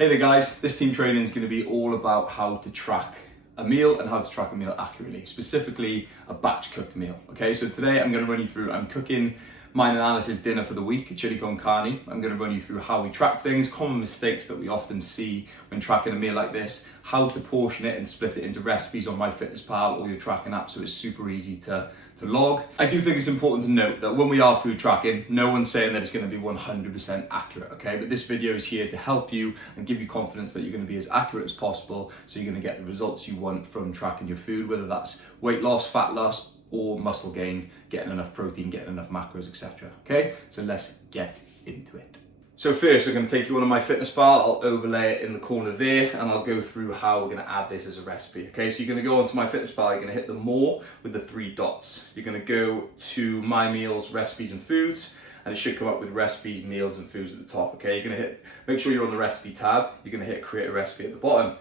Hey there guys, this team training is going to be all about how to track a meal and how to track a meal accurately, specifically a batch cooked meal. Okay, so today I'm going to run you through, I'm cooking my analysis dinner for the week, chili con carne. I'm going to run you through how we track things, common mistakes that we often see when tracking a meal like this, how to portion it and split it into recipes on MyFitnessPal or your tracking app so it's super easy to log. I do think it's important to note that when we are food tracking, no one's saying that it's going to be 100% accurate, okay? But this video is here to help you and give you confidence that you're going to be as accurate as possible so you're going to get the results you want from tracking your food, whether that's weight loss, fat loss, or muscle gain, getting enough protein, getting enough macros, etc. Okay, so let's get into it. So first, I'm going to take you on MyFitnessPal. I'll overlay it in the corner there, and I'll go through how we're going to add this as a recipe. Okay, so you're going to go onto MyFitnessPal. You're going to hit the more with the 3 dots. You're going to go to My Meals, Recipes and Foods, and it should come up with recipes, meals, and foods at the top. Okay, you're going to make sure you're on the recipe tab. You're going to hit Create a Recipe at the bottom.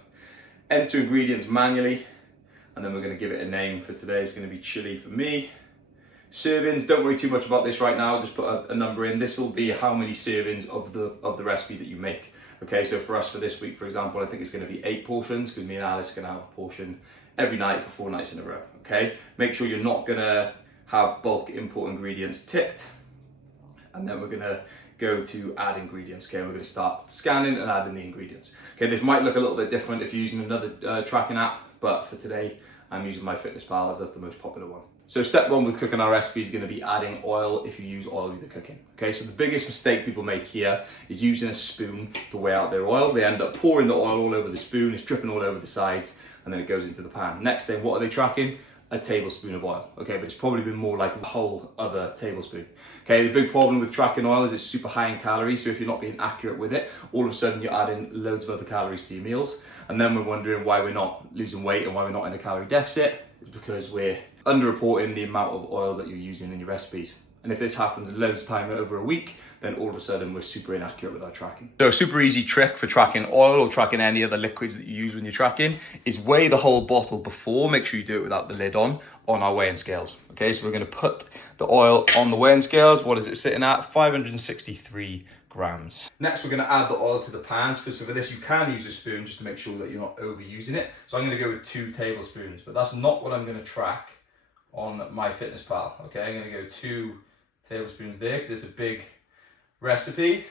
Enter ingredients manually. And then we're going to give it a name. For today, it's going to be chili for me. Servings, don't worry too much about this right now, just put a number in. This will be how many servings of the recipe that you make. Okay, so for us for this week, for example, I think it's going to be 8 portions because me and Alice are going to have a portion every night for 4 nights in a row. Okay, make sure you're not going to have bulk import ingredients ticked. And then we're going to go to add ingredients. Okay, we're going to start scanning and adding the ingredients. Okay, this might look a little bit different if you're using another tracking app, but for today, I'm using MyFitnessPal as that's the most popular one. So step 1 with cooking our recipe is going to be adding oil if you use oil with the cooking. Okay, so the biggest mistake people make here is using a spoon to weigh out their oil. They end up pouring the oil all over the spoon, it's dripping all over the sides, and then it goes into the pan. Next thing, what are they tracking? A tablespoon of oil. Okay, but it's probably been more like a whole other tablespoon. Okay, the big problem with tracking oil is it's super high in calories, so if you're not being accurate with it, all of a sudden you're adding loads of other calories to your meals, and then we're wondering why we're not losing weight and why we're not in a calorie deficit. It's because we're underreporting the amount of oil that you're using in your recipes. And if this happens loads of time over a week, then all of a sudden we're super inaccurate with our tracking. So a super easy trick for tracking oil or tracking any other liquids that you use when you're tracking is weigh the whole bottle before. Make sure you do it without the lid on our weighing scales. Okay, so we're going to put the oil on the weighing scales. What is it sitting at? 563 grams. Next, we're going to add the oil to the pan. So for this, you can use a spoon just to make sure that you're not overusing it. So I'm going to go with 2 tablespoons, but that's not what I'm going to track on MyFitnessPal. Okay, I'm going to go 2 tablespoons there because it's a big recipe.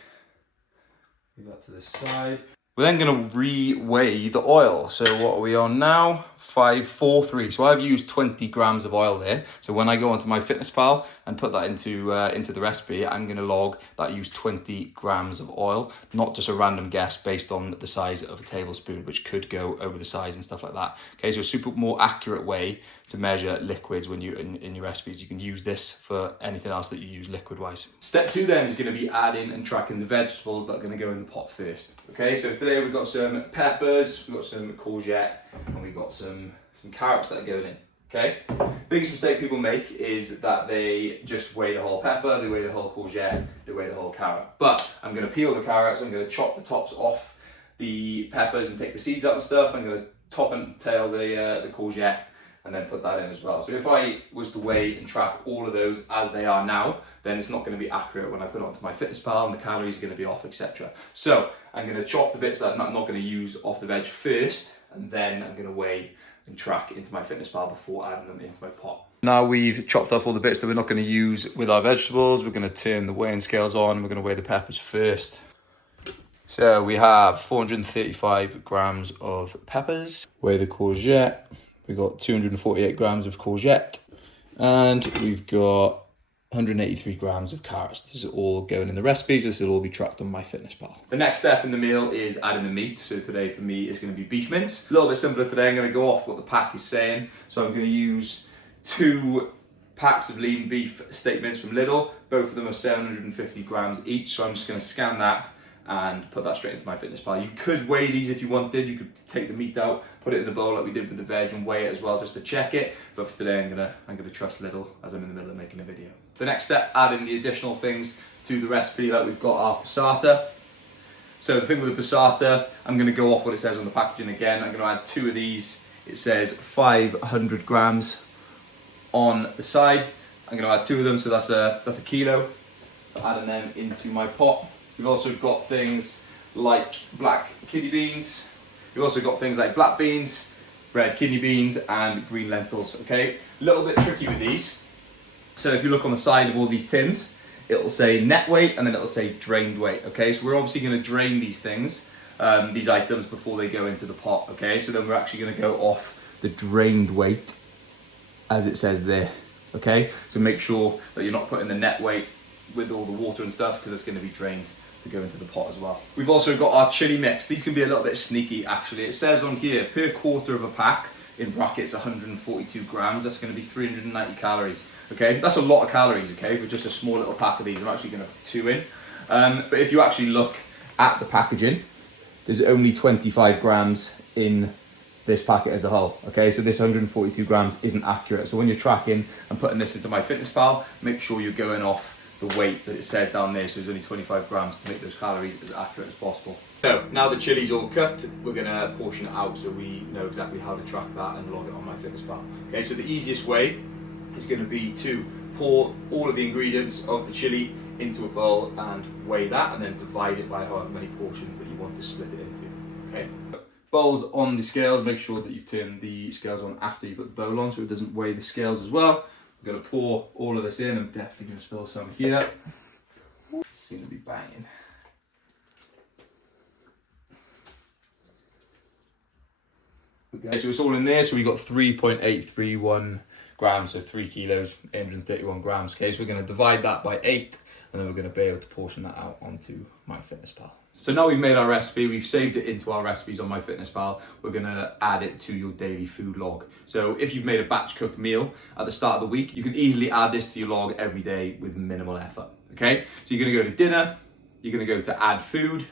Move that to this side. We're then going to re-weigh the oil. So what are we on now? 543. So I've used 20 grams of oil there. So when I go onto MyFitnessPal and put that into the recipe, I'm going to log that I used 20 grams of oil, not just a random guess based on the size of a tablespoon, which could go over the size and stuff like that. Okay, so a super more accurate way to measure liquids when you're in your recipes. You can use this for anything else that you use liquid-wise. Step 2 then is going to be adding and tracking the vegetables that are going to go in the pot first. Okay, so today we've got some peppers, we've got some courgette, and we've got some carrots that are going in. Okay, biggest mistake people make is that they just weigh the whole pepper, they weigh the whole courgette, they weigh the whole carrot. But I'm going to peel the carrots, I'm going to chop the tops off the peppers and take the seeds out and stuff. I'm going to top and tail the courgette and then put that in as well. So if I was to weigh and track all of those as they are now, then it's not going to be accurate when I put it onto MyFitnessPal and the calories are going to be off, etc. So I'm going to chop the bits that I'm not going to use off the veg first, and then I'm going to weigh and track into MyFitnessPal before adding them into my pot. Now we've chopped off all the bits that we're not going to use with our vegetables, we're going to turn the weighing scales on and we're going to weigh the peppers first. So we have 435 grams of peppers. Weigh the courgette. We've got 248 grams of courgette. And we've got 183 grams of carrots. This is all going in the recipes. This will all be tracked on MyFitnessPal. The next step in the meal is adding the meat. So today for me is going to be beef mince. A little bit simpler today. I'm going to go off what the pack is saying. So I'm going to use 2 packs of lean beef steak mince from Lidl. Both of them are 750 grams each. So I'm just going to scan that and put that straight into MyFitnessPal. You could weigh these if you wanted. You could take the meat out, put it in the bowl like we did with the veg and weigh it as well just to check it. But for today, I'm gonna trust Lidl as I'm in the middle of making a video. The next step, adding the additional things to the recipe. Like we've got our passata. So the thing with the passata, I'm gonna go off what it says on the packaging again. I'm gonna add 2 of these. It says 500 grams on the side. I'm gonna add 2 of them, so that's a kilo. So adding them into my pot. We've also got things like black kidney beans. You've also got things like black beans, red kidney beans, and green lentils, okay? A little bit tricky with these. So if you look on the side of all these tins, it'll say net weight and then it'll say drained weight, okay? So we're obviously gonna drain these things, these items before they go into the pot, okay? So then we're actually gonna go off the drained weight as it says there, okay? So make sure that you're not putting the net weight with all the water and stuff because it's gonna be drained to go into the pot as well. We've also got our chili mix. These can be a little bit sneaky actually. It says on here, per quarter of a pack, in brackets 142 grams, that's gonna be 390 calories, okay? That's a lot of calories, okay, for just a small little pack of these. I'm actually gonna put 2 in. But if you actually look at the packaging, there's only 25 grams in this packet as a whole, okay? So this 142 grams isn't accurate. So when you're tracking and putting this into MyFitnessPal, make sure you're going off the weight that it says down there, so there's only 25 grams to make those calories as accurate as possible. So now the chili's all cooked, we're gonna portion it out so we know exactly how to track that and log it on MyFitnessPal. Okay, so the easiest way is gonna be to pour all of the ingredients of the chili into a bowl and weigh that, and then divide it by however many portions that you want to split it into, okay? Bowls on the scales, make sure that you've turned the scales on after you put the bowl on so it doesn't weigh the scales as well. We're going to pour all of this in. I'm definitely going to spill some here. It's going to be banging. Okay, so it's all in there. So we got 3.831 grams, so 3 kilos, 831 grams. Okay, so we're going to divide that by 8, and then we're going to be able to portion that out onto MyFitnessPal. So now we've made our recipe, we've saved it into our recipes on MyFitnessPal, we're gonna add it to your daily food log. So if you've made a batch cooked meal at the start of the week, you can easily add this to your log every day with minimal effort, okay? So you're gonna go to dinner, you're gonna go to add food,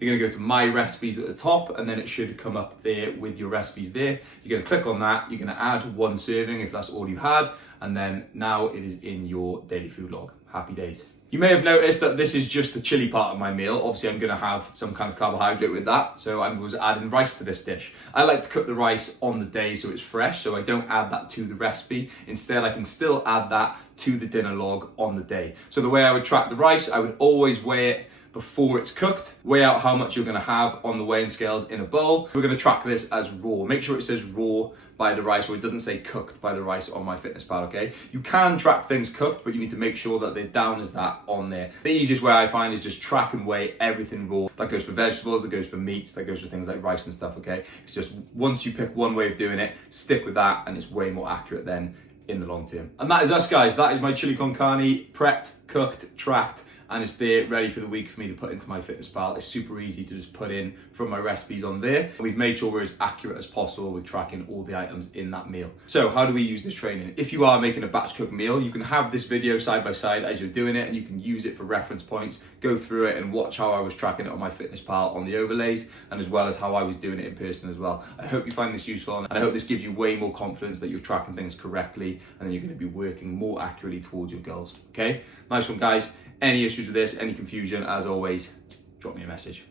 you're gonna go to my recipes at the top, and then it should come up there with your recipes there. You're gonna click on that, you're gonna add 1 serving if that's all you had, and then now it is in your daily food log. Happy days. You may have noticed that this is just the chili part of my meal. Obviously, I'm going to have some kind of carbohydrate with that, so I was adding rice to this dish. I like to cook the rice on the day so it's fresh, so I don't add that to the recipe. Instead, I can still add that to the dinner log on the day. So the way I would track the rice, I would always weigh it before it's cooked, weigh out how much you're going to have on the weighing scales in a bowl. We're going to track this as raw. Make sure it says raw by the rice, or it doesn't say cooked by the rice on MyFitnessPal, okay? You can track things cooked, but you need to make sure that they're down as that on there. The easiest way I find is just track and weigh everything raw. That goes for vegetables, that goes for meats, that goes for things like rice and stuff, okay? It's just once you pick one way of doing it, stick with that, and it's way more accurate then in the long term. And that is us, guys. That is my chili con carne, prepped, cooked, tracked, and it's there ready for the week for me to put into MyFitnessPal. It's super easy to just put in from my recipes on there. We've made sure we're as accurate as possible with tracking all the items in that meal. So how do we use this training? If you are making a batch cooked meal, you can have this video side by side as you're doing it, and you can use it for reference points, go through it and watch how I was tracking it on MyFitnessPal on the overlays, and as well as how I was doing it in person as well. I hope you find this useful, and I hope this gives you way more confidence that you're tracking things correctly, and then you're going to be working more accurately towards your goals. Okay, nice one, guys. Any issues with this, any confusion, as always, drop me a message.